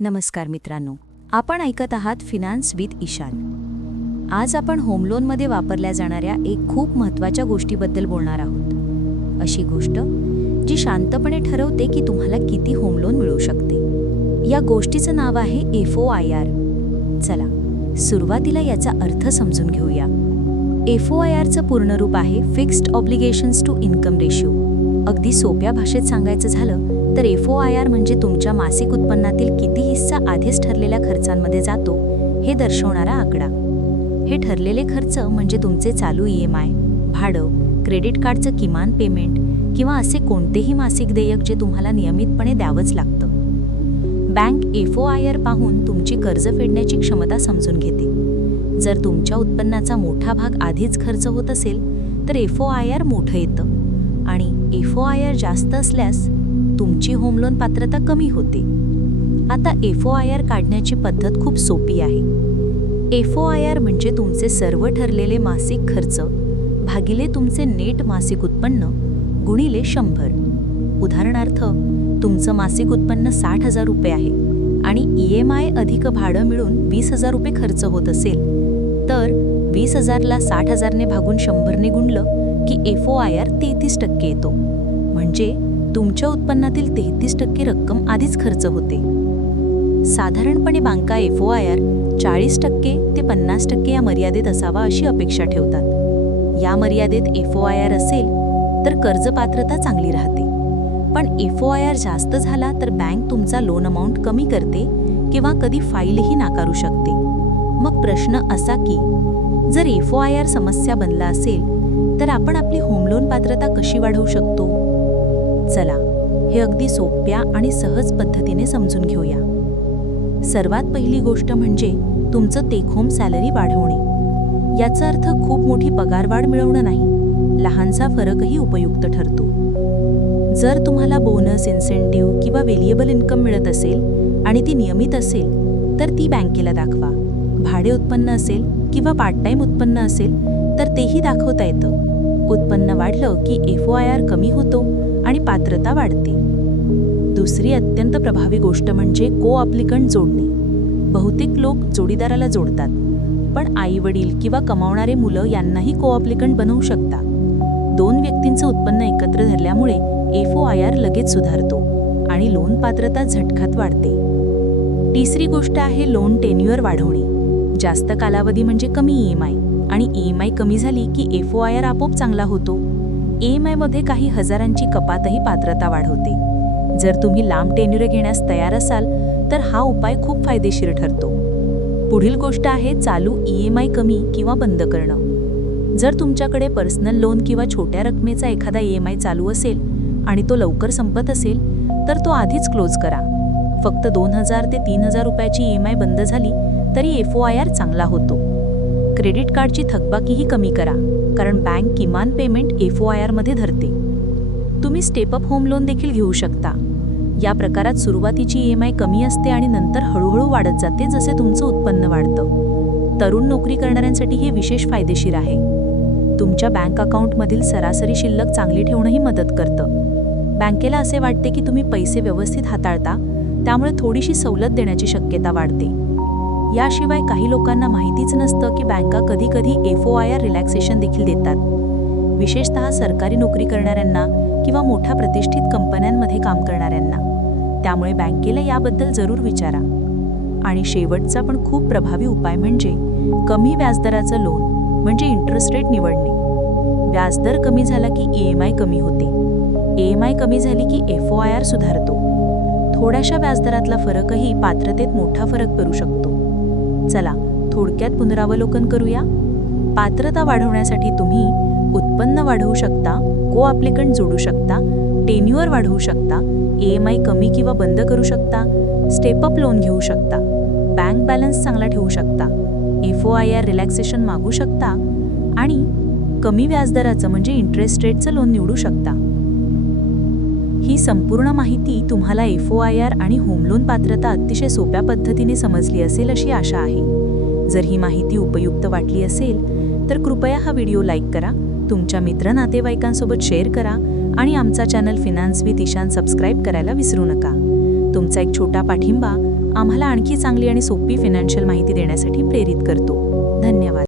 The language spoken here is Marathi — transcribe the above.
नमस्कार मित्रांनो आपण ऐकत आहात फिनान्स विथ ईशान. आज आपण होम लोनमध्ये वापरल्या जाणाऱ्या एक खूप महत्त्वाच्या गोष्टीबद्दल बोलणार आहोत. अशी गोष्ट जी शांतपणे ठरवते की तुम्हाला किती होम लोन मिळू शकते. या गोष्टीचं नाव आहे एफ ओ आय आर चला सुरुवातीला याचा अर्थ समजून घेऊया. एफ ओ आय आरचं पूर्ण रूप आहे fixed obligations to income ratio अगदी सोप्या भाषेत सांगायचं झालं तर एफ ओ आय आर म्हणजे तुमच्या मासिक उत्पन्नातील किती हिस्सा आधीच ठरलेल्या खर्चांमध्ये जातो हे दर्शवणारा आकडा. हे ठरलेले खर्च म्हणजे तुमचे चालू ई एम आय भाडं क्रेडिट कार्डचं किमान पेमेंट किंवा असे कोणतेही मासिक देयक जे तुम्हाला नियमितपणे द्यावंच लागतं. बँक एफओ आय आर पाहून तुमची कर्ज फेडण्याची क्षमता समजून घेते. जर तुमच्या उत्पन्नाचा मोठा भाग आधीच खर्च होत असेल तर एफओ आय आर मोठं येतं. आणि एफओ आय आर जास्त असल्यास तुमची होम लोन पात्रता कमी होते. आता एफओ आय आर काढण्याची पद्धत खूप सोपी आहे. एफओ आय आर म्हणजे तुमचे सर्व ठरलेले मासिक खर्च भागिले तुमचे नेट मासिक उत्पन्न गुणिले शंभर. उदाहरणार्थ तुमचं मासिक उत्पन्न साठ हजार रुपये आहे आणि ई एम आय अधिक भाडं मिळून वीस हजार रुपये खर्च होत असेल तर वीस हजारला साठ हजारने भागून शंभरने गुणलं की एफओ आय आर तेहतीस टक्के येतो. म्हणजे तुमच्या उत्पन्नातील तेहतीस टक्के रक्कम आधीच खर्च होते. साधारणपणे बँका ओ आय आर चाळीस टक्के ते पन्नास टक्के या मर्यादेत असावा अशी अपेक्षा ठेवतात. या मर्यादेत एफ ओ आय आर असेल तर कर्ज पात्रता चांगली राहते. पण एफ ओ आय आर जास्त झाला तर बँक तुमचा लोन अमाऊंट कमी करते किंवा कधी फाईलही नाकारू शकते. मग प्रश्न असा की जर एफ ओ आय आर समस्या बनला असेल तर आपण आपली होम लोन पात्रता कशी वाढवू शकतो? चला हे अगदी सोप्या आणि सहज पद्धतीने समजून घेऊया. सर्वात पहिली गोष्ट म्हणजे तुमचं तेखोम सॅलरी वाढवणे. याचा अर्थ खूप मोठी पगारवाढ मिळवणं नाही लहानसा फरकही उपयुक्त ठरतो. जर तुम्हाला बोनस इन्सेंटिव्ह किंवा वेलिएबल इन्कम मिळत असेल आणि ती नियमित असेल तर ती बँकेला दाखवा. भाडे उत्पन्न असेल किंवा पार्ट टाईम उत्पन्न असेल तर तेही दाखवता येतं. उत्पन्न वाढलं की एफ ओ आय आर कमी होतो. आणि पात्रता वाढते. दुसरी अत्यंत प्रभावी गोष्ट म्हणजे को अप्लिकंट जोडणे. बहुतेक लोक जोडीदाराला जोडतात पण आई वडील किंवा कमावणारे मुलं यांनाही को अप्लिकंट बनवू शकता. दोन व्यक्तींचं उत्पन्न एकत्र धरल्यामुळे एफओ आय आर लगेच सुधारतो आणि लोन पात्रता झटखात वाढते. तिसरी गोष्ट आहे लोन टेन्युअर वाढवणे. जास्त कालावधी म्हणजे कमी ई एम आय आणि ई एम आय कमी झाली की एफओ आय आर आपोआप चांगला होतो. ई एम आयमध्ये काही हजारांची कपातही पात्रता वाढवते. जर तुम्ही लांब टेन्युरे घेण्यास तयार असाल तर हा उपाय खूप फायदेशीर ठरतो. पुढील गोष्ट आहे चालू ई एम आय कमी किंवा बंद करणं. जर तुमच्याकडे पर्सनल लोन किंवा छोट्या रकमेचा एखादा ई एम आय चालू असेल आणि तो लवकर संपत असेल तर तो आधीच क्लोज करा. फक्त दोन हजार ते तीन हजार रुपयाची ई एम आय बंद झाली तरी एफ ओ आय आर चांगला होतो. क्रेडिट कार्डची थकबाकीही कमी करा कारण बँक किमान पेमेंट एफ ओ आय आरमध्ये धरते. तुम्ही स्टेपअप होम लोन देखील घेऊ शकता. या प्रकारात सुरुवातीची ई एम आय कमी असते आणि नंतर हळूहळू वाढत जाते जसे तुमचं उत्पन्न वाढतं. तरुण नोकरी करणाऱ्यांसाठी हे विशेष फायदेशीर आहे. तुमच्या बँक अकाउंटमधील सरासरी शिल्लक चांगली ठेवणंही मदत करतं. बँकेला असे वाटते की तुम्ही पैसे व्यवस्थित हाताळता त्यामुळे थोडीशी सवलत देण्याची शक्यता वाढते. याशिवाय काही लोकांना माहितीच नसतं की बँका कधी कधी ओ आय आर रिलॅक्सेशन देखील देतात. विशेषतः सरकारी नोकरी करणाऱ्यांना किंवा मोठ्या प्रतिष्ठित कंपन्यांमध्ये काम करणाऱ्यांना. त्यामुळे बँकेला याबद्दल जरूर विचारा. आणि शेवटचा पण खूप प्रभावी उपाय म्हणजे कमी व्याजदराचं लोन म्हणजे इंटरेस्ट रेट निवडणे. व्याजदर कमी झाला की ई एम आय कमी होते. ई एम आय कमी झाली की एफ ओ आय आर सुधारतो. थोड्याशा व्याजदरातला फरकही पात्रतेत मोठा फरक करू शकतो. चला थोडक्यात पुनरावलोकन करूया. पात्रता वाढवण्यासाठी तुम्ही उत्पन्न वाढवू शकता को अप्लिकंट जोडू शकता टेन्युअर वाढवू शकता ई एम आय कमी किंवा बंद करू शकता स्टेपअप लोन घेऊ शकता बँक बॅलन्स चांगला ठेवू शकता एफओ आय आर रिलॅक्सेशन मागू शकता आणि कमी व्याजदराचं म्हणजे इंटरेस्ट रेटचं लोन निवडू शकता. ही संपूर्ण माहिती तुम्हाला एफ ओ आय आर आणि होम लोन पात्रता अतिशय सोप्या पद्धतीने समजली असेल अशी आशा आहे. जर ही माहिती उपयुक्त वाटली असेल तर कृपया हा व्हिडिओ लाईक करा तुमच्या मित्र नातेवाईकांसोबत शेअर करा आणि आमचा channel finance with Ishan subscribe करायला विसरू नका. तुमचा एक छोटा पाठिंबा आम्हाला आणखी चांगली आणि सोपी फायनान्शियल माहिती देण्यासाठी प्रेरित करतो. धन्यवाद.